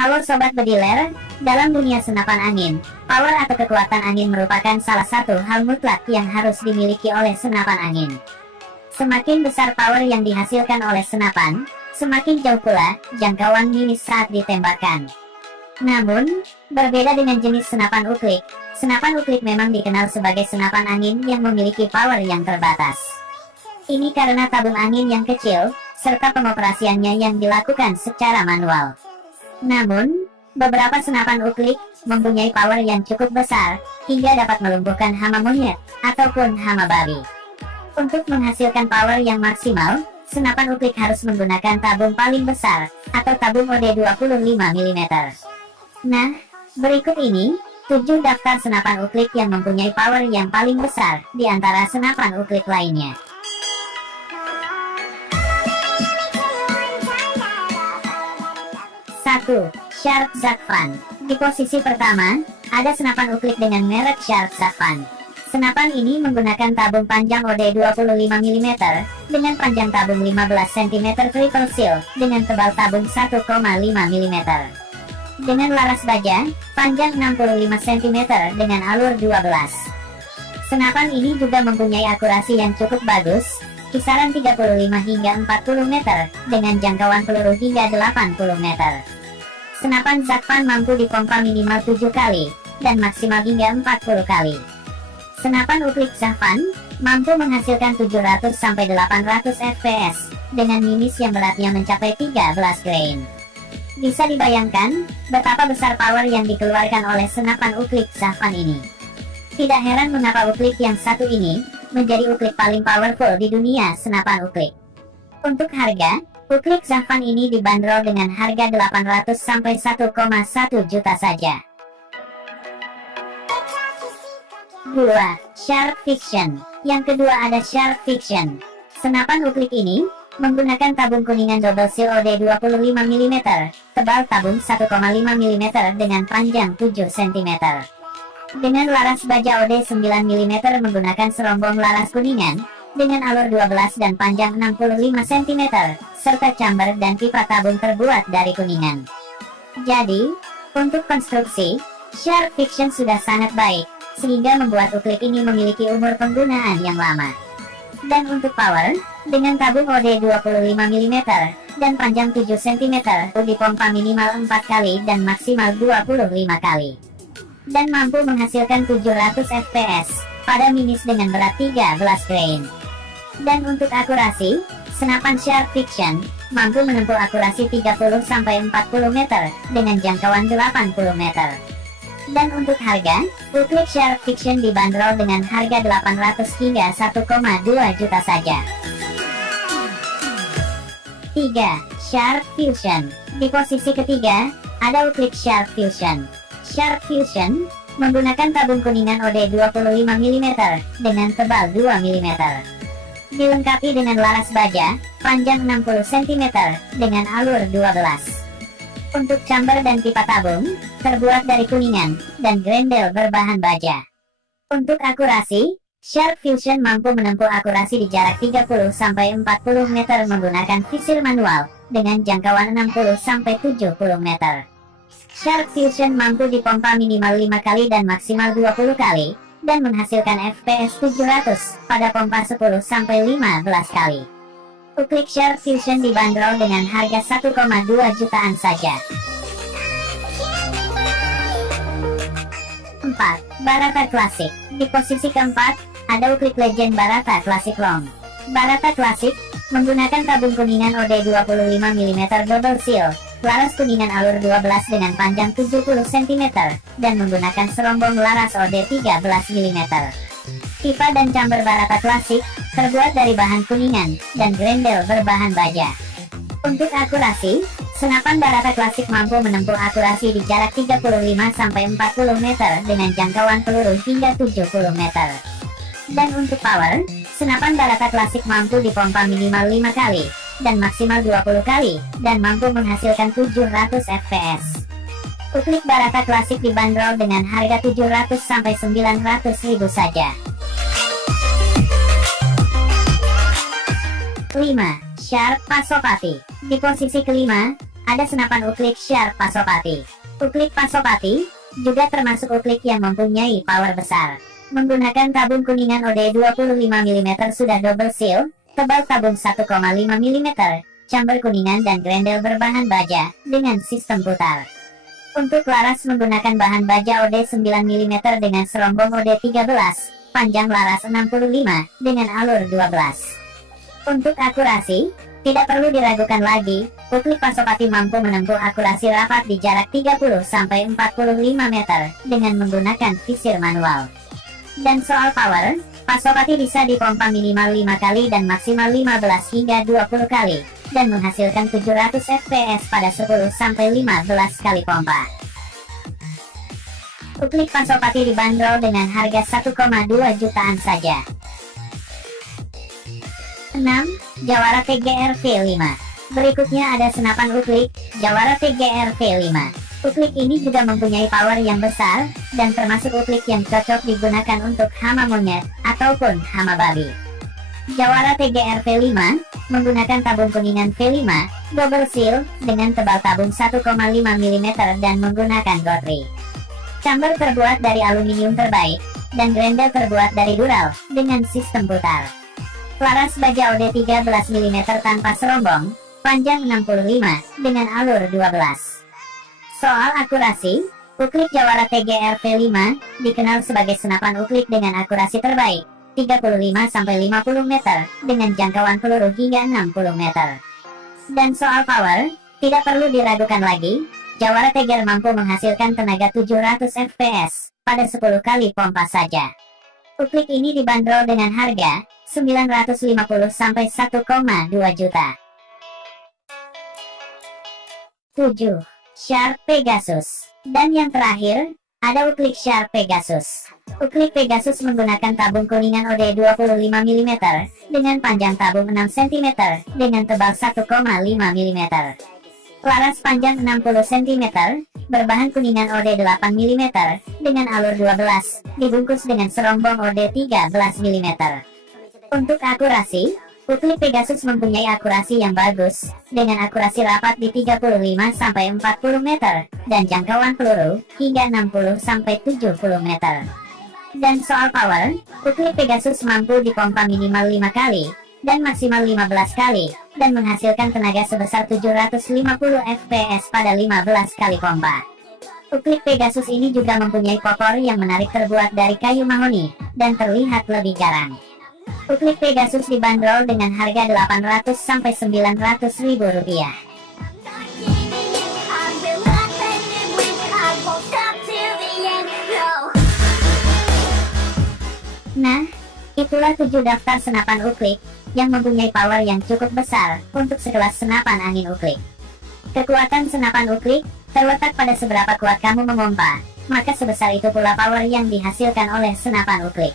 Halo Sobat Bediler, dalam dunia senapan angin, power atau kekuatan angin merupakan salah satu hal mutlak yang harus dimiliki oleh senapan angin. Semakin besar power yang dihasilkan oleh senapan, semakin jauh pula jangkauan minis saat ditembakkan. Namun, berbeda dengan jenis senapan uklik memang dikenal sebagai senapan angin yang memiliki power yang terbatas. Ini karena tabung angin yang kecil, serta pengoperasiannya yang dilakukan secara manual. Namun, beberapa senapan uklik mempunyai power yang cukup besar, hingga dapat melumpuhkan hama monyet, ataupun hama babi. Untuk menghasilkan power yang maksimal, senapan uklik harus menggunakan tabung paling besar, atau tabung OD 25 mm. Nah, berikut ini, 7 daftar senapan uklik yang mempunyai power yang paling besar, di antara senapan uklik lainnya. 1. Sharp Zakvan. Di posisi pertama, ada senapan uklik dengan merek Sharp Zakvan. Senapan ini menggunakan tabung panjang OD 25 mm, dengan panjang tabung 15 cm triple seal, dengan tebal tabung 1,5 mm. Dengan laras baja, panjang 65 cm dengan alur 12. Senapan ini juga mempunyai akurasi yang cukup bagus, kisaran 35 hingga 40 meter, dengan jangkauan peluru hingga 80 meter. Senapan Zakvan mampu dipompa minimal 7 kali, dan maksimal hingga 40 kali. Senapan uklik Zakvan mampu menghasilkan 700-800 fps, dengan minis yang beratnya mencapai 13 grain. Bisa dibayangkan, betapa besar power yang dikeluarkan oleh senapan uklik Zakvan ini. Tidak heran mengapa uklik yang satu ini, menjadi uklik paling powerful di dunia senapan uklik. Untuk harga, uklik Zakvan ini dibanderol dengan harga 800 sampai 1,1 juta saja. 2. Sharp Fiction. Yang kedua ada Sharp Fiction. Senapan uklik ini menggunakan tabung kuningan double seal OD 25 mm, tebal tabung 1,5 mm dengan panjang 7 cm. Dengan laras baja OD 9 mm menggunakan serombong laras kuningan, dengan alur 12 dan panjang 65 cm, serta chamber dan pipa tabung terbuat dari kuningan. Jadi, untuk konstruksi, Sharp Fiction sudah sangat baik, sehingga membuat uklik ini memiliki umur penggunaan yang lama. Dan untuk power, dengan tabung OD 25 mm, dan panjang 7 cm, dipompa minimal 4 kali dan maksimal 25 kali. Dan mampu menghasilkan 700 fps, pada minis dengan berat 13 grain. Dan untuk akurasi, senapan Sharp Fiction mampu menempuh akurasi 30-40 meter dengan jangkauan 80 meter. Dan untuk harga, uklik Sharp Fiction dibanderol dengan harga 800 hingga 1,2 juta saja. 3. Sharp Fusion. Di posisi ketiga, ada uklik Sharp Fusion. Sharp Fusion menggunakan tabung kuningan OD 25 mm dengan tebal 2 mm. Dilengkapi dengan laras baja, panjang 60 cm, dengan alur 12. Untuk chamber dan pipa tabung, terbuat dari kuningan, dan grendel berbahan baja. Untuk akurasi, Sharp Fusion mampu menempuh akurasi di jarak 30-40 meter menggunakan visir manual, dengan jangkauan 60-70 meter. Sharp Fusion mampu dipompa minimal 5 kali dan maksimal 20 kali, dan menghasilkan FPS 700 pada pompa 10-15 kali. Uklik Sharp Fusion dibanderol dengan harga 1,2 jutaan saja. 4. Barata Classic. Di posisi keempat, ada uklik Legend Barata Classic Long. Barata Classic menggunakan tabung kuningan OD 25 mm double seal, laras kuningan alur 12 dengan panjang 70 cm, dan menggunakan serombong laras OD 13 mm. Pipa dan chamber Barata Classic terbuat dari bahan kuningan, dan grendel berbahan baja. Untuk akurasi, senapan Barata Classic mampu menempuh akurasi di jarak 35-40 meter dengan jangkauan peluru hingga 70 meter. Dan untuk power, senapan Barata Classic mampu dipompa minimal 5 kali, dan maksimal 20 kali, dan mampu menghasilkan 700 fps. Uklik Barata Classic dibanderol dengan harga 700-900 ribu saja. 5. Sharp Pasopati. Di posisi kelima, ada senapan uklik Sharp Pasopati. Uklik Pasopati juga termasuk uklik yang mempunyai power besar. Menggunakan tabung kuningan OD 25 mm sudah double seal, tebal tabung 1,5 mm, chamber kuningan dan grendel berbahan baja dengan sistem putar. Untuk laras menggunakan bahan baja OD 9 mm dengan serombong OD 13, panjang laras 65 dengan alur 12. Untuk akurasi, tidak perlu diragukan lagi, uklik Pasopati mampu menempuh akurasi rapat di jarak 30-45 meter dengan menggunakan visir manual. Dan soal power, Pasopati bisa dipompa minimal 5 kali dan maksimal 15 hingga 20 kali, dan menghasilkan 700 fps pada 10-15 kali pompa. Uklik Pasopati dibanderol dengan harga 1,2 jutaan saja. 6. Jawara TGR V5. Berikutnya ada senapan uklik, Jawara TGR V5. Uklik ini juga mempunyai power yang besar, dan termasuk uklik yang cocok digunakan untuk hama monyet, ataupun hama babi. Jawara TGR V5, menggunakan tabung kuningan V5, double seal, dengan tebal tabung 1,5 mm dan menggunakan gotri. Chamber terbuat dari aluminium terbaik, dan grendel terbuat dari dural, dengan sistem putar. Laras baja OD 13 mm tanpa serombong, panjang 65, dengan alur 12. Soal akurasi, uklik Jawara TGR V5 dikenal sebagai senapan uklik dengan akurasi terbaik, 35-50 meter, dengan jangkauan peluru hingga 60 meter. Dan soal power, tidak perlu diragukan lagi, Jawara TGR mampu menghasilkan tenaga 700 fps pada 10 kali pompa saja. Uklik ini dibanderol dengan harga 950 sampai 1,2 juta. 7. Sharp Pegasus. Dan yang terakhir, ada uklik Sharp Pegasus. Uklik Pegasus menggunakan tabung kuningan OD 25 mm dengan panjang tabung 6 cm dengan tebal 1,5 mm. Laras panjang 60 cm, berbahan kuningan OD 8 mm dengan alur 12, dibungkus dengan serombong OD 13 mm. Untuk akurasi, uklik Pegasus mempunyai akurasi yang bagus, dengan akurasi rapat di 35-40 meter, dan jangkauan peluru hingga 60-70 meter. Dan soal power, uklik Pegasus mampu dipompa minimal 5 kali, dan maksimal 15 kali, dan menghasilkan tenaga sebesar 750 fps pada 15 kali pompa. Uklik Pegasus ini juga mempunyai popor yang menarik terbuat dari kayu mahoni, dan terlihat lebih garang. Uklik Pegasus dibanderol dengan harga 800 sampai 900 ribu rupiah. Nah, itulah 7 daftar senapan uklik yang mempunyai power yang cukup besar untuk sekelas senapan angin uklik. Kekuatan senapan uklik terletak pada seberapa kuat kamu memompa, maka sebesar itu pula power yang dihasilkan oleh senapan uklik.